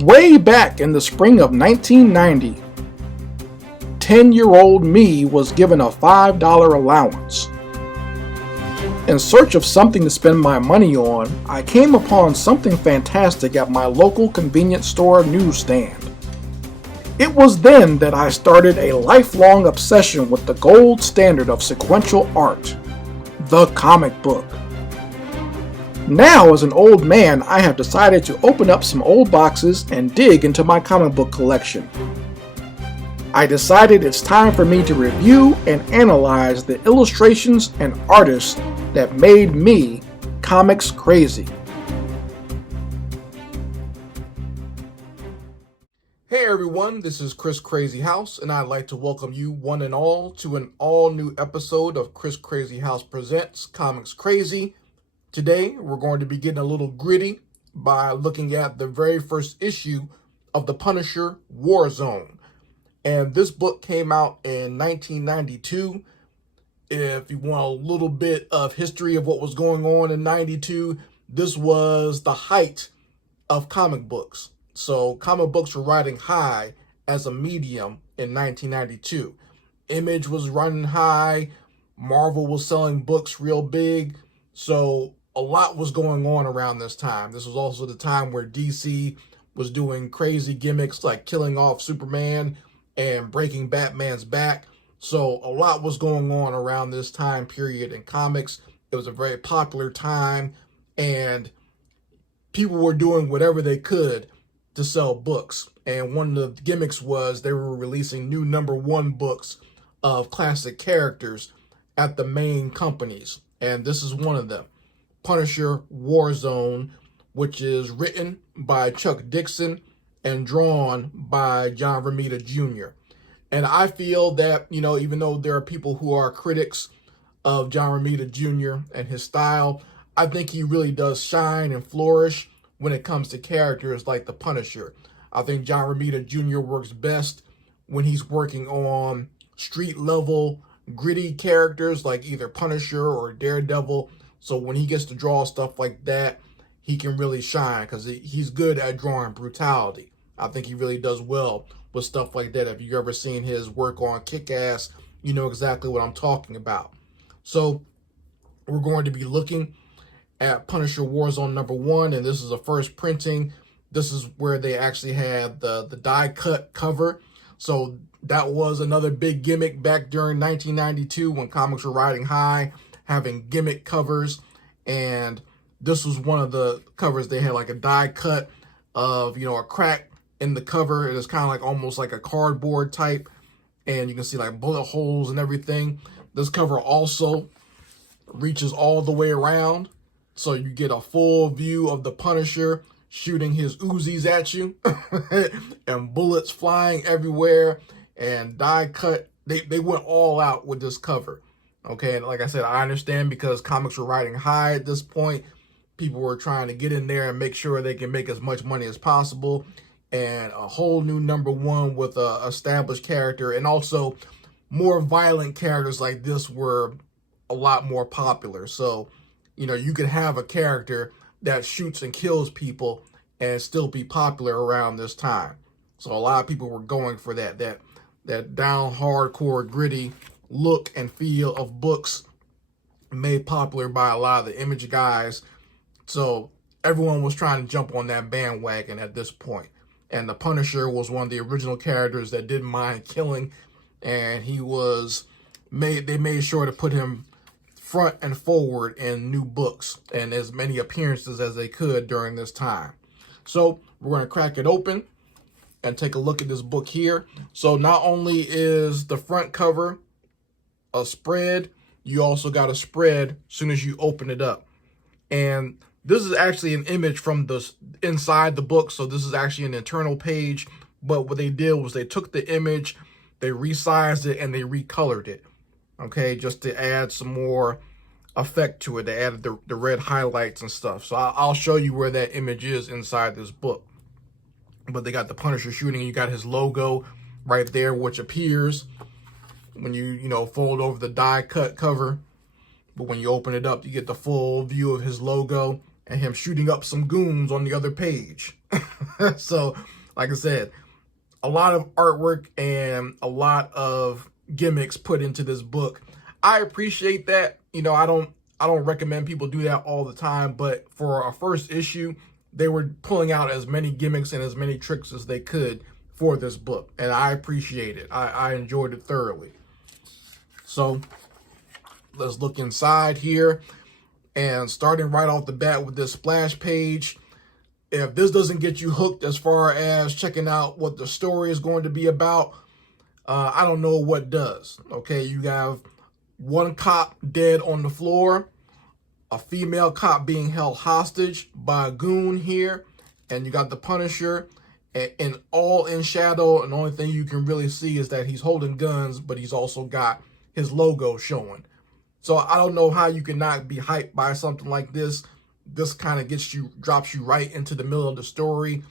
Way back in the spring of 1990, 10-year-old me was given a $5 allowance. In search of something to spend my money on, I came upon something fantastic at my local convenience store newsstand. It was then that I started a lifelong obsession with the gold standard of sequential art, the comic book. Now, as an old man, I have decided to open up some old boxes and dig into my comic book collection. I decided it's time for me to review and analyze the illustrations and artists that made me comics crazy. Hey everyone, this is Chris Crazy House, and I'd like to welcome you one and all to an all-new episode of Chris Crazy House Presents Comics Crazy. Today, we're going to be getting a little gritty by looking at the very first issue of The Punisher Warzone. And this book came out in 1992. If you want a little bit of history of what was going on in 92, this was the height of comic books. So comic books were riding high as a medium in 1992. Image was running high. Marvel was selling books real big. So a lot was going on around this time. This was also the time where DC was doing crazy gimmicks like killing off Superman and breaking Batman's back. So a lot was going on around this time period in comics. It was a very popular time, and people were doing whatever they could to sell books. And one of the gimmicks was they were releasing new #1 books of classic characters at the main companies. And this is one of them, Punisher Warzone, which is written by Chuck Dixon and drawn by John Romita Jr. And I feel that, even though there are people who are critics of John Romita Jr. and his style, I think he really does shine and flourish when it comes to characters like the Punisher. I think John Romita Jr. works best when he's working on street level, gritty characters like either Punisher or Daredevil. So when he gets to draw stuff like that, he can really shine because he's good at drawing brutality. I think he really does well with stuff like that. If you've ever seen his work on Kick-Ass, you know exactly what I'm talking about. So we're going to be looking at Punisher Warzone #1, and this is the first printing. This is where they actually had the die cut cover. So that was another big gimmick back during 1992 when comics were riding high, having gimmick covers. And this was one of the covers. They had like a die cut of, a crack in the cover. It is kind of like almost like a cardboard type, and you can see like bullet holes and everything. This cover also reaches all the way around, so you get a full view of the Punisher shooting his Uzis at you and bullets flying everywhere and die cut. They went all out with this cover. Okay, and like I said, I understand because comics were riding high at this point. People were trying to get in there and make sure they can make as much money as possible. And a whole new #1 with a established character, and also more violent characters like this were a lot more popular. So, you could have a character that shoots and kills people and still be popular around this time. So a lot of people were going for that down hardcore gritty look and feel of books made popular by a lot of the Image guys. So everyone was trying to jump on that bandwagon at this point. And the Punisher was one of the original characters that didn't mind killing, and they made sure to put him front and forward in new books and as many appearances as they could during this time. So we're going to crack it open and take a look at this book here. So not only is the front cover a spread, you also got a spread as soon as you open it up. And this is actually an image from the inside the book, so this is actually an internal page. But what they did was they took the image, they resized it, and they recolored it, okay, just to add some more effect to it. They added the red highlights and stuff. So I'll show you where that image is inside this book. But they got the Punisher shooting, and you got his logo right there, which appears when you fold over the die cut cover. But when you open it up, you get the full view of his logo and him shooting up some goons on the other page. So, like I said, a lot of artwork and a lot of gimmicks put into this book. I appreciate that. I don't recommend people do that all the time, but for a first issue, they were pulling out as many gimmicks and as many tricks as they could for this book, and I appreciate it. I enjoyed it thoroughly. So let's look inside here, and starting right off the bat with this splash page. If this doesn't get you hooked as far as checking out what the story is going to be about, I don't know what does. Okay, you have one cop dead on the floor, a female cop being held hostage by a goon here, and you got the Punisher, and all in shadow, and the only thing you can really see is that he's holding guns, but he's also got his logo showing. So I don't know how you can not be hyped by something like this. This kind of drops you right into the middle of the story.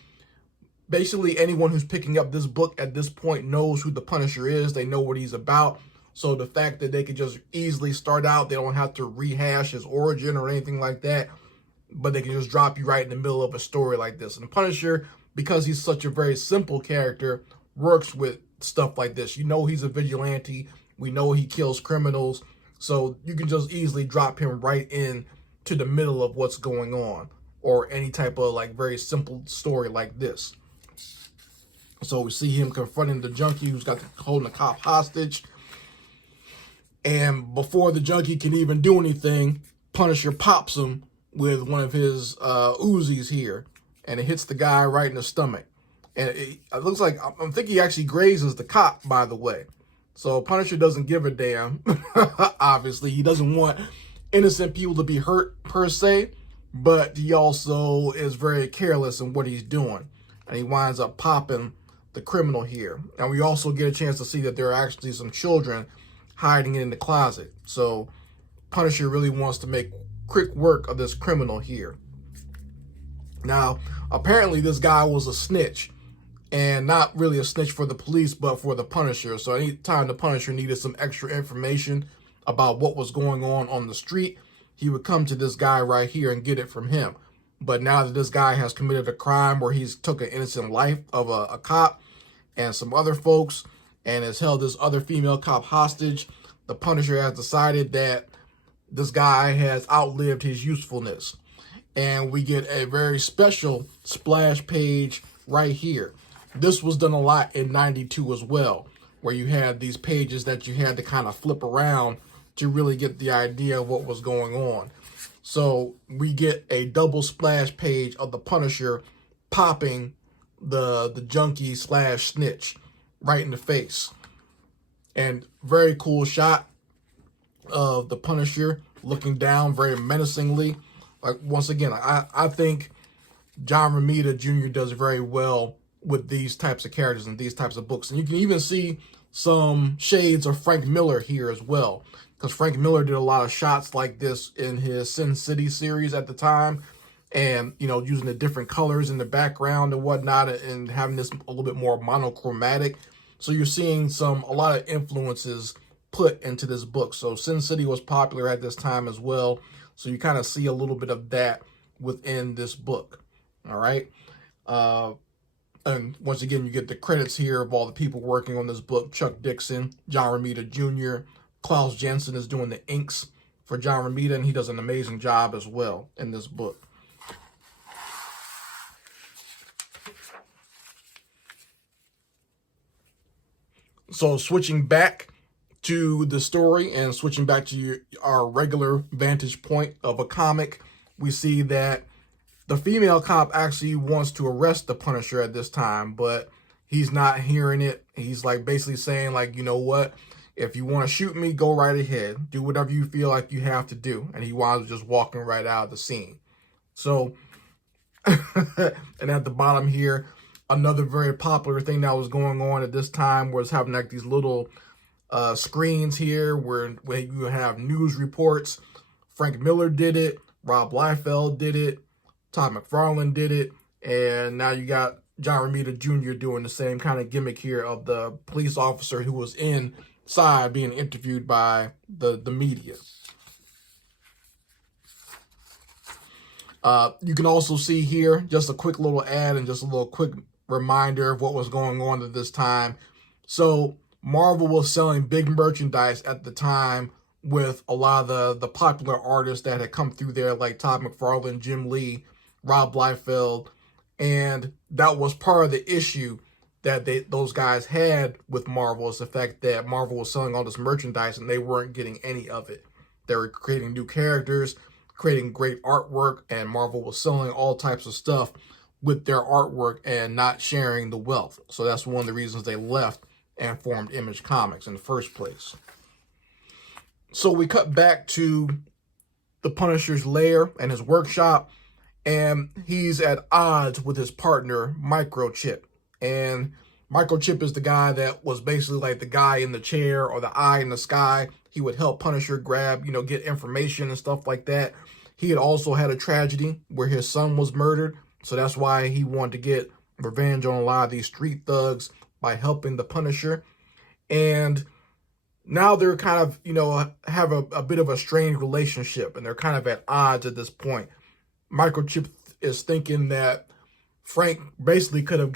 Basically, anyone who's picking up this book at this point knows who the Punisher is. They know what he's about. So the fact that they could just easily start out, they don't have to rehash his origin or anything like that, but they can just drop you right in the middle of a story like this. And the Punisher, because he's such a very simple character, works with stuff like this. You know he's a vigilante. We know he kills criminals. So you can just easily drop him right in to the middle of what's going on, or any type of like very simple story like this. So we see him confronting the junkie who's holding a cop hostage. And before the junkie can even do anything, Punisher pops him with one of his Uzis here, and it hits the guy right in the stomach. And it looks like, I think he actually grazes the cop, by the way. So Punisher doesn't give a damn. Obviously, he doesn't want innocent people to be hurt per se, but he also is very careless in what he's doing. And he winds up popping the criminal here. And we also get a chance to see that there are actually some children hiding in the closet. So Punisher really wants to make quick work of this criminal here. Now, apparently this guy was a snitch, and not really a snitch for the police, but for the Punisher. So anytime the Punisher needed some extra information about what was going on the street, he would come to this guy right here and get it from him. But now that this guy has committed a crime where he's took an innocent life of a cop and some other folks, and has held this other female cop hostage, the Punisher has decided that this guy has outlived his usefulness. And we get a very special splash page right here. This was done a lot in '92 as well, where you had these pages that you had to kind of flip around to really get the idea of what was going on. So we get a double splash page of the Punisher popping the junkie / snitch right in the face. And very cool shot of the Punisher looking down very menacingly. Like, once again, I think John Romita Jr. does very well with these types of characters and these types of books. And you can even see some shades of Frank Miller here as well, because Frank Miller did a lot of shots like this in his Sin City series at the time, and using the different colors in the background and whatnot, and having this a little bit more monochromatic. So you're seeing a lot of influences put into this book. So Sin City was popular at this time as well, so you kind of see a little bit of that within this book. All right. And once again, you get the credits here of all the people working on this book. Chuck Dixon, John Romita Jr., Klaus Jensen is doing the inks for John Romita, and he does an amazing job as well in this book. So switching back to the story and switching back to our regular vantage point of a comic, we see that the female cop actually wants to arrest the Punisher at this time, but he's not hearing it. He's like basically saying, like, you know what? If you want to shoot me, go right ahead. Do whatever you feel like you have to do. And he winds up just walking right out of the scene. So, and at the bottom here, another very popular thing that was going on at this time was having like these little screens here where you have news reports. Frank Miller did it. Rob Liefeld did it. Todd McFarlane did it. And now you got John Romita Jr. doing the same kind of gimmick here of the police officer who was inside being interviewed by the media. You can also see here just a quick little ad and just a little quick reminder of what was going on at this time. So Marvel was selling big merchandise at the time with a lot of the popular artists that had come through there, like Todd McFarlane, Jim Lee, Rob Liefeld, and that was part of the issue that those guys had with Marvel, is the fact that Marvel was selling all this merchandise and they weren't getting any of it. They were creating new characters, creating great artwork, and Marvel was selling all types of stuff with their artwork and not sharing the wealth. So that's one of the reasons they left and formed Image Comics in the first place. So we cut back to the Punisher's lair and his workshop, and he's at odds with his partner, Microchip. And Microchip is the guy that was basically like the guy in the chair or the eye in the sky. He would help Punisher grab, get information and stuff like that. He had also had a tragedy where his son was murdered. So that's why he wanted to get revenge on a lot of these street thugs by helping the Punisher. And now they're kind of, have a bit of a strained relationship, and they're kind of at odds at this point. Microchip is thinking that Frank basically could have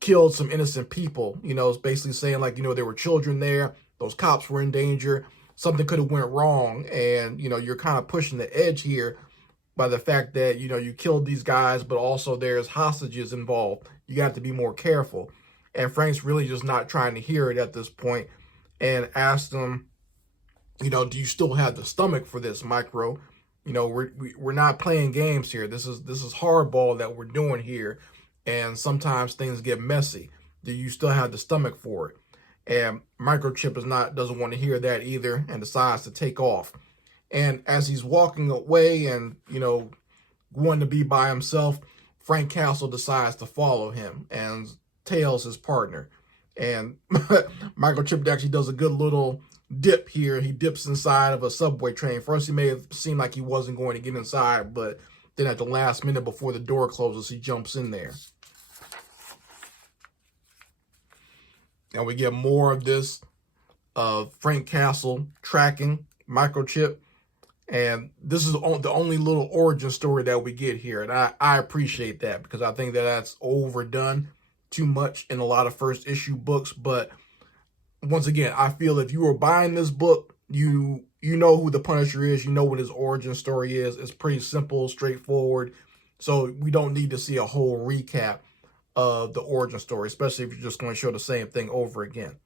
killed some innocent people. It's basically saying like, there were children there. Those cops were in danger. Something could have went wrong. And, you're kind of pushing the edge here by the fact that, you killed these guys, but also there's hostages involved. You got to be more careful. And Frank's really just not trying to hear it at this point, and asked him, do you still have the stomach for this, Micro? We're not playing games here. This is hardball that we're doing here, and sometimes things get messy. Do you still have the stomach for it? And Microchip doesn't want to hear that either, and decides to take off. And as he's walking away and wanting to be by himself, Frank Castle decides to follow him and tails his partner. And Microchip actually does a good little dip here. He dips inside of a subway train. First, he may have seemed like he wasn't going to get inside, but then at the last minute before the door closes, he jumps in there. And we get more of this Frank Castle tracking Microchip. And this is the only little origin story that we get here. And I appreciate that, because I think that that's overdone too much in a lot of first issue books. But once again, I feel if you were buying this book, you know who the Punisher is. You know what his origin story is. It's pretty simple, straightforward. So we don't need to see a whole recap of the origin story, especially if you're just going to show the same thing over again.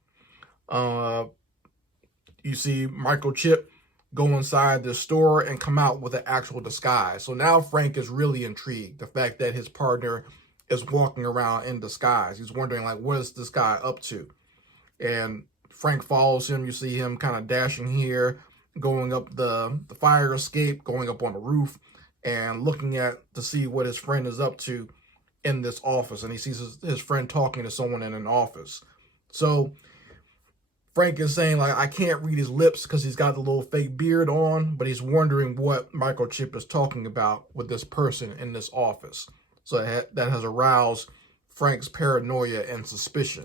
You see Microchip go inside the store and come out with an actual disguise. So now Frank is really intrigued. The fact that his partner is walking around in disguise. He's wondering, like, what is this guy up to? And Frank follows him. You see him kind of dashing here, going up the fire escape, going up on the roof, and looking to see what his friend is up to in this office. And he sees his friend talking to someone in an office. So Frank is saying, like, I can't read his lips because he's got the little fake beard on, but he's wondering what Microchip is talking about with this person in this office. So that has aroused Frank's paranoia and suspicion.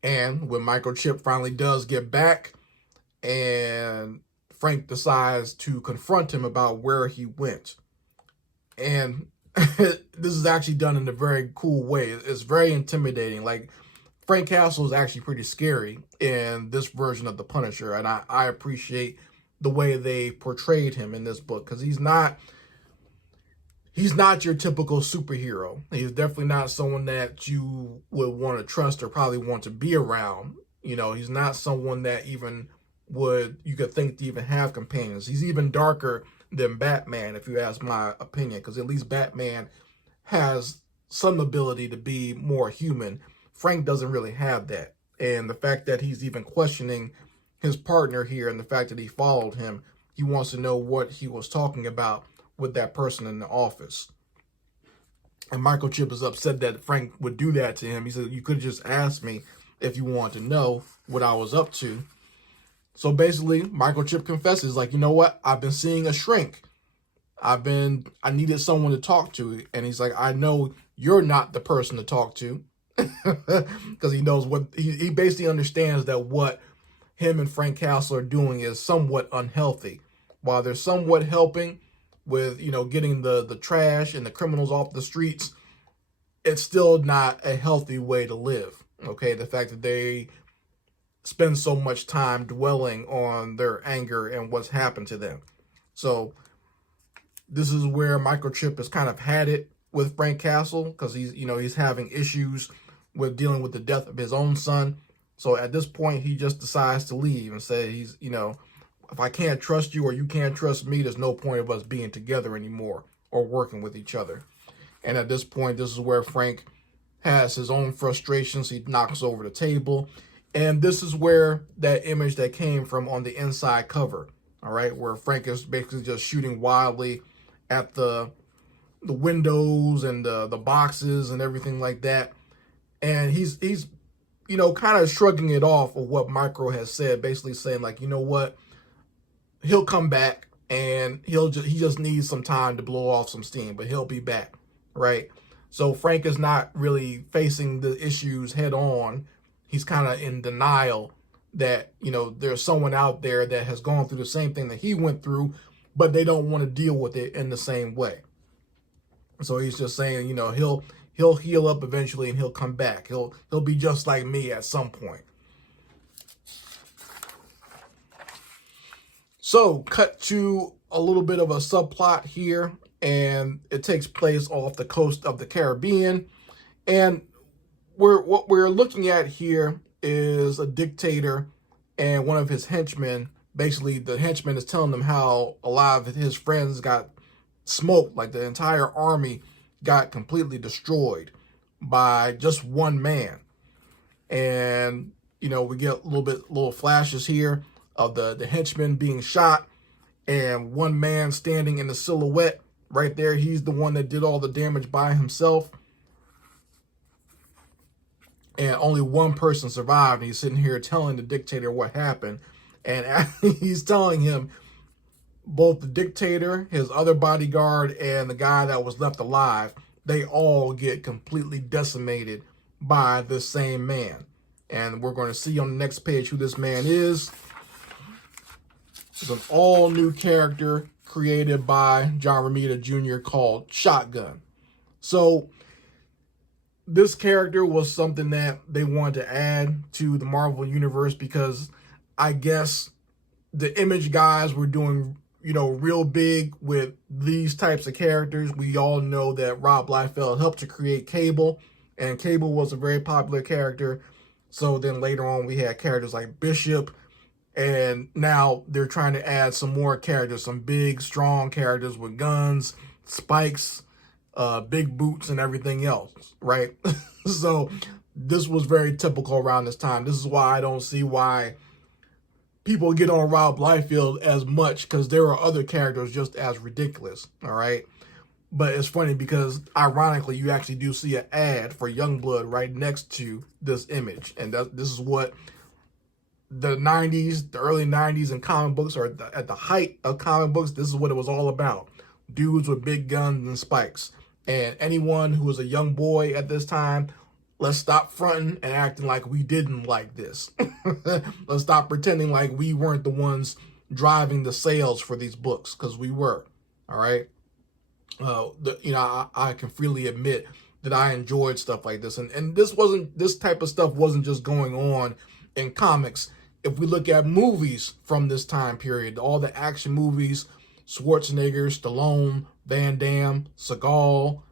And when Microchip finally does get back, and Frank decides to confront him about where he went. And this is actually done in a very cool way. It's very intimidating. Like, Frank Castle is actually pretty scary in this version of the Punisher, and I appreciate the way they portrayed him in this book, because he's not your typical superhero. He's definitely not someone that you would want to trust or probably want to be around. He's not someone that even you could think to even have companions. He's even darker than Batman, if you ask my opinion, because at least Batman has some ability to be more human. Frank doesn't really have that. And the fact that he's even questioning his partner here, and the fact that he followed him, he wants to know what he was talking about with that person in the office. And Microchip is upset that Frank would do that to him. He said, you could have just asked me if you wanted to know what I was up to. So basically, Microchip confesses, like, you know what? I've been seeing a shrink. I needed someone to talk to. And he's like, I know you're not the person to talk to. Because he knows he basically understands that what him and Frank Castle are doing is somewhat unhealthy. while they're somewhat helping with, you know, getting the trash and the criminals off the streets, it's still not a healthy way to live. Okay, the fact that they spend so much time dwelling on their anger and what's happened to them. So this is where Microchip has kind of had it with Frank Castle, because he's having issues with dealing with the death of his own son. So at this point, he just decides to leave and say if I can't trust you or you can't trust me, there's no point of us being together anymore or working with each other. And at this point, this is where Frank has his own frustrations. He knocks over the table. And this is where that image that came from on the inside cover, all right, where Frank is basically just shooting wildly at the windows and the boxes and everything like that. And he's kind of shrugging it off of what Micro has said, basically saying like, you know what, he'll come back and he just needs some time to blow off some steam, but he'll be back, right? So Frank is not really facing the issues head on. He's kind of in denial that, there's someone out there that has gone through the same thing that he went through, but they don't want to deal with it in the same way. So he's just saying, he'll heal up eventually and he'll come back. He'll be just like me at some point. So cut to a little bit of a subplot here, and it takes place off the coast of the Caribbean. And what we're looking at here is a dictator and one of his henchmen. Basically, the henchman is telling them how a lot of his friends got smoked, like the entire army got completely destroyed by just one man. And, we get little flashes here of the henchman being shot and one man standing in the silhouette right there. He's the one that did all the damage by himself. And only one person survived. And he's sitting here telling the dictator what happened. And he's telling him, both the dictator, his other bodyguard, and the guy that was left alive, they all get completely decimated by this same man. And we're going to see on the next page who this man is. It's an all-new character created by John Romita Jr. called Shotgun. So this character was something that they wanted to add to the Marvel Universe because I guess the Image guys were doing, real big with these types of characters. We all know that Rob Liefeld helped to create Cable, and Cable was a very popular character. So then later on we had characters like Bishop, and now they're trying to add some more characters, some big, strong characters with guns, spikes, big boots, and everything else, right? So this was very typical around this time. This is why I don't see why people get on Rob Liefeld as much, because there are other characters just as ridiculous, all right? But it's funny because, ironically, you actually do see an ad for Youngblood right next to this image. And this is what the 90s, the early 90s in comic books, or at the height of comic books, this is what it was all about. Dudes with big guns and spikes. And anyone who was a young boy at this time, let's stop fronting and acting like we didn't like this. Let's stop pretending like we weren't the ones driving the sales for these books, because we were, all right? I can freely admit that I enjoyed stuff like this. And this type of stuff wasn't just going on in comics. If we look at movies from this time period, all the action movies, Schwarzenegger, Stallone, Van Damme, Seagal,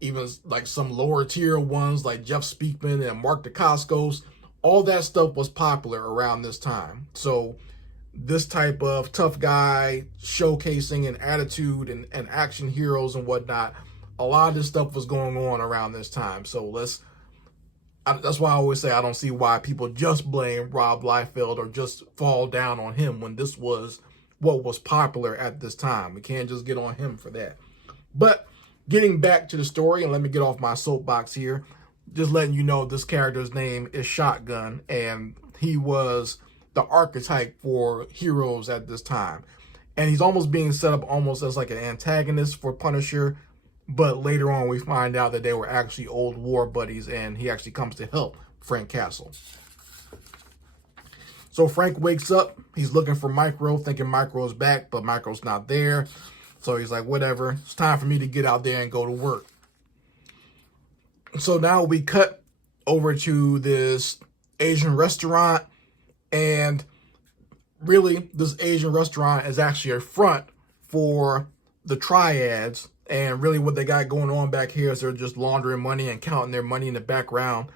even like some lower tier ones like Jeff Speakman and Mark Dacascos, all that stuff was popular around this time. So this type of tough guy showcasing an attitude and action heroes and whatnot, a lot of this stuff was going on around this time. So that's why I always say I don't see why people just blame Rob Liefeld or just fall down on him when this was what was popular at this time. We can't just get on him for that. But getting back to the story, and let me get off my soapbox here, just letting you know this character's name is Shotgun, and he was the archetype for heroes at this time. And he's almost being set up almost as like an antagonist for Punisher, but later on we find out that they were actually old war buddies, and he actually comes to help Frank Castle. So Frank wakes up. He's looking for Micro, thinking Micro's back, but Micro's not there. So he's like, whatever. It's time for me to get out there and go to work. So now we cut over to this Asian restaurant. And really, this Asian restaurant is actually a front for the triads. And really what they got going on back here is they're just laundering money and counting their money in the background.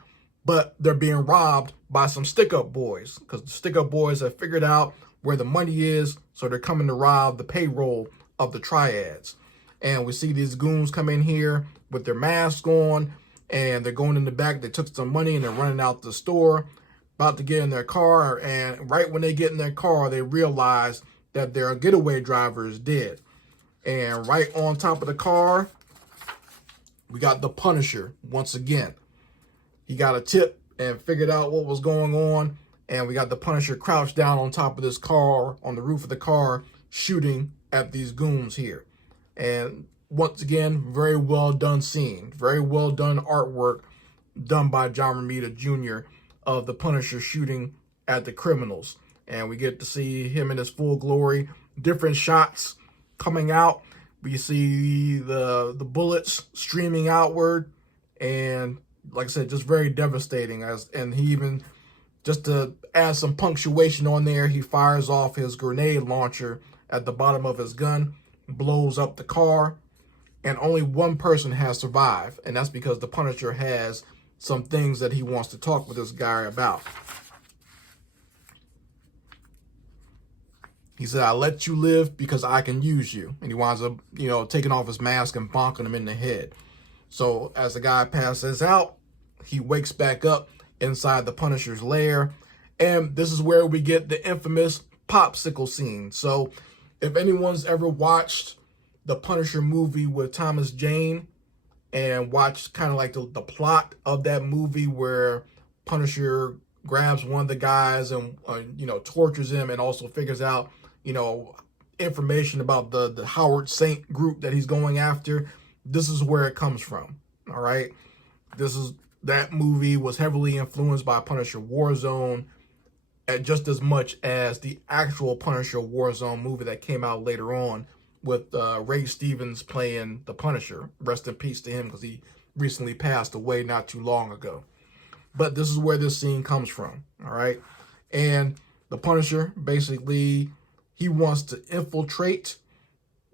But they're being robbed by some stick-up boys, because the stick-up boys have figured out where the money is, so they're coming to rob the payroll of the triads. And we see these goons come in here with their masks on, and they're going in the back. They took some money, and they're running out the store, about to get in their car. And right when they get in their car, they realize that their getaway driver is dead. And right on top of the car, we got the Punisher once again. He got a tip and figured out what was going on. And we got the Punisher crouched down on top of this car, on the roof of the car, shooting at these goons here. And once again, very well done scene. Very well done artwork done by John Romita Jr. of the Punisher shooting at the criminals. And we get to see him in his full glory. Different shots coming out. We see the bullets streaming outward. And like I said, just very devastating. And he even, just to add some punctuation on there, he fires off his grenade launcher at the bottom of his gun, blows up the car, and only one person has survived. And that's because the Punisher has some things that he wants to talk with this guy about. He said, "I let you live because I can use you." And he winds up, taking off his mask and bonking him in the head. So as the guy passes out, he wakes back up inside the Punisher's lair. And this is where we get the infamous popsicle scene. So if anyone's ever watched the Punisher movie with Thomas Jane and watched kind of like the plot of that movie, where Punisher grabs one of the guys and, tortures him, and also figures out, information about the Howard Saint group that he's going after, this is where it comes from. All right. That movie was heavily influenced by Punisher Warzone, just as much as the actual Punisher Warzone movie that came out later on with Ray Stevens playing the Punisher. Rest in peace to him, because he recently passed away not too long ago. But this is where this scene comes from. All right. And the Punisher, basically, he wants to infiltrate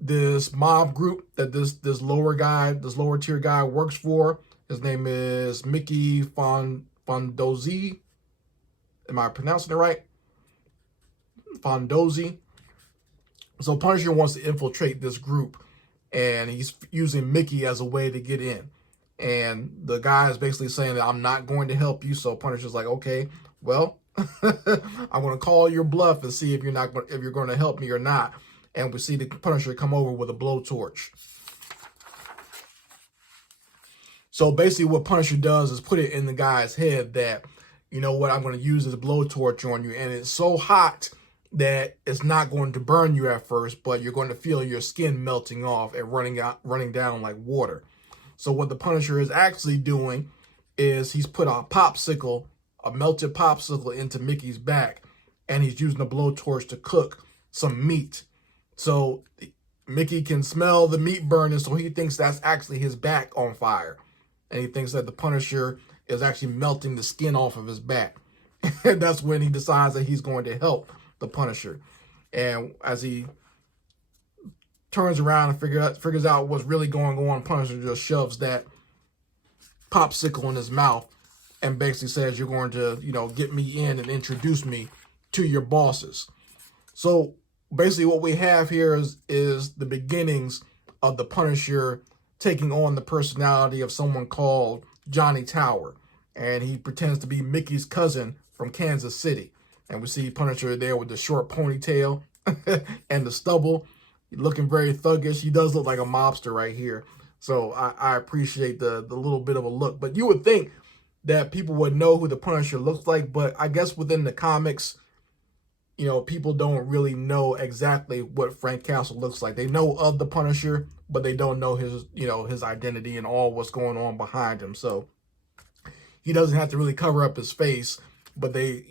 this mob group that this lower tier guy works for. His name is Mickey Fondozzi. Am I pronouncing it right? Fondozzi. So Punisher wants to infiltrate this group, and he's using Mickey as a way to get in. And the guy is basically saying that, "I'm not going to help you." So Punisher's like, "Okay, well, I'm going to call your bluff and see if you're going to help me or not." And we see the Punisher come over with a blowtorch. So basically what Punisher does is put it in the guy's head that, you know what, I'm going to use this blowtorch on you. And it's so hot that it's not going to burn you at first, but you're going to feel your skin melting off and running down like water. So what the Punisher is actually doing is he's put a melted popsicle into Mickey's back, and he's using a blowtorch to cook some meat. So Mickey can smell the meat burning, so he thinks that's actually his back on fire. And he thinks that the Punisher is actually melting the skin off of his back. And that's when he decides that he's going to help the Punisher. And as he turns around and figures out what's really going on, Punisher just shoves that popsicle in his mouth and basically says, "You're going to, get me in and introduce me to your bosses." So basically what we have here is the beginnings of the Punisher taking on the personality of someone called Johnny Tower. And he pretends to be Mickey's cousin from Kansas City. And we see Punisher there with the short ponytail and the stubble, looking very thuggish. He does look like a mobster right here. So I appreciate the little bit of a look. But you would think that people would know who the Punisher looks like. But I guess within the comics, people don't really know exactly what Frank Castle looks like. They know of the Punisher, but they don't know his identity and all what's going on behind him. So he doesn't have to really cover up his face, but they,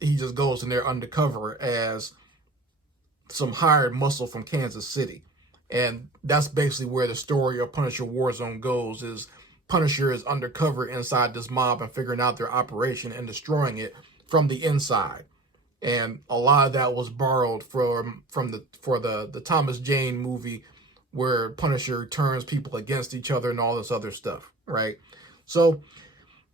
he just goes in there undercover as some hired muscle from Kansas City. And that's basically where the story of Punisher Warzone goes, is Punisher is undercover inside this mob and figuring out their operation and destroying it from the inside. And a lot of that was borrowed from the Thomas Jane movie, where Punisher turns people against each other and all this other stuff, right? So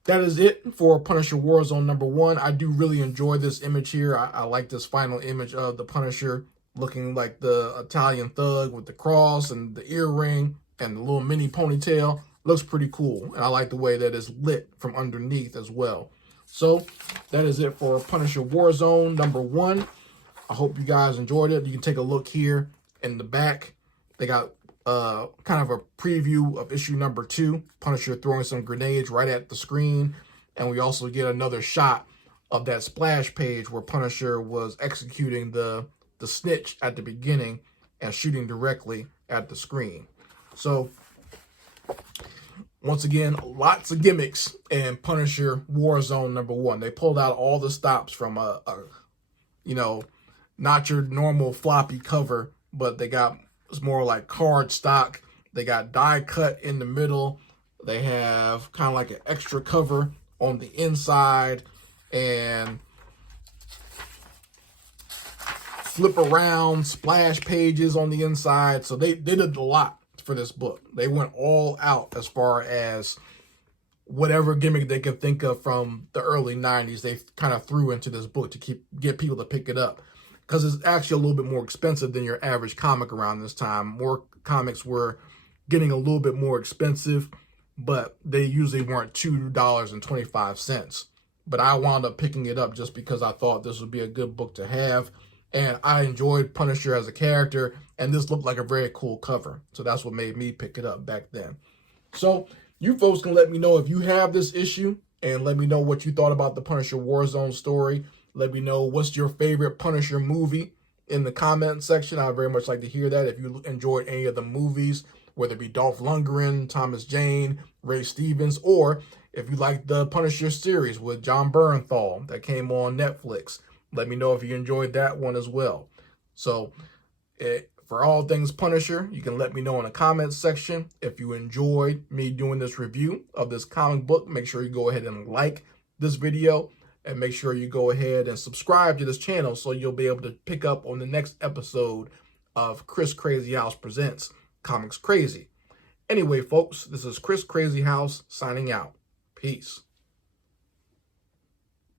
that is it for Punisher Warzone #1. I do really enjoy this image here. I like this final image of the Punisher looking like the Italian thug with the cross and the earring and the little mini ponytail. Looks pretty cool. And I like the way that it's lit from underneath as well. So that is it for Punisher Warzone #1. I hope you guys enjoyed it. You can take a look here in the back. They got kind of a preview of issue #2, Punisher throwing some grenades right at the screen. And we also get another shot of that splash page where Punisher was executing the snitch at the beginning and shooting directly at the screen. So once again, lots of gimmicks in Punisher Warzone #1. They pulled out all the stops from not your normal floppy cover, but they got, it's more like card stock. They got die cut in the middle. They have kind of like an extra cover on the inside, and flip around splash pages on the inside. So they did a lot for this book. They went all out as far as whatever gimmick they could think of from the early 90s. They kind of threw into this book to get people to pick it up, because it's actually a little bit more expensive than your average comic around this time. More comics were getting a little bit more expensive, but they usually weren't $2.25. But I wound up picking it up just because I thought this would be a good book to have. And I enjoyed Punisher as a character, and this looked like a very cool cover. So that's what made me pick it up back then. So you folks can let me know if you have this issue, and let me know what you thought about the Punisher Warzone story. Let me know what's your favorite Punisher movie in the comment section. I'd very much like to hear that. If you enjoyed any of the movies, whether it be Dolph Lundgren, Thomas Jane, Ray Stevens, or if you like the Punisher series with John Bernthal that came on Netflix. Let me know if you enjoyed that one as well. So for all things Punisher, you can let me know in the comments section. If you enjoyed me doing this review of this comic book, make sure you go ahead and like this video, and make sure you go ahead and subscribe to this channel so you'll be able to pick up on the next episode of Chris Crazy House Presents Comics Crazy. Anyway, folks, this is Chris Crazy House signing out. Peace.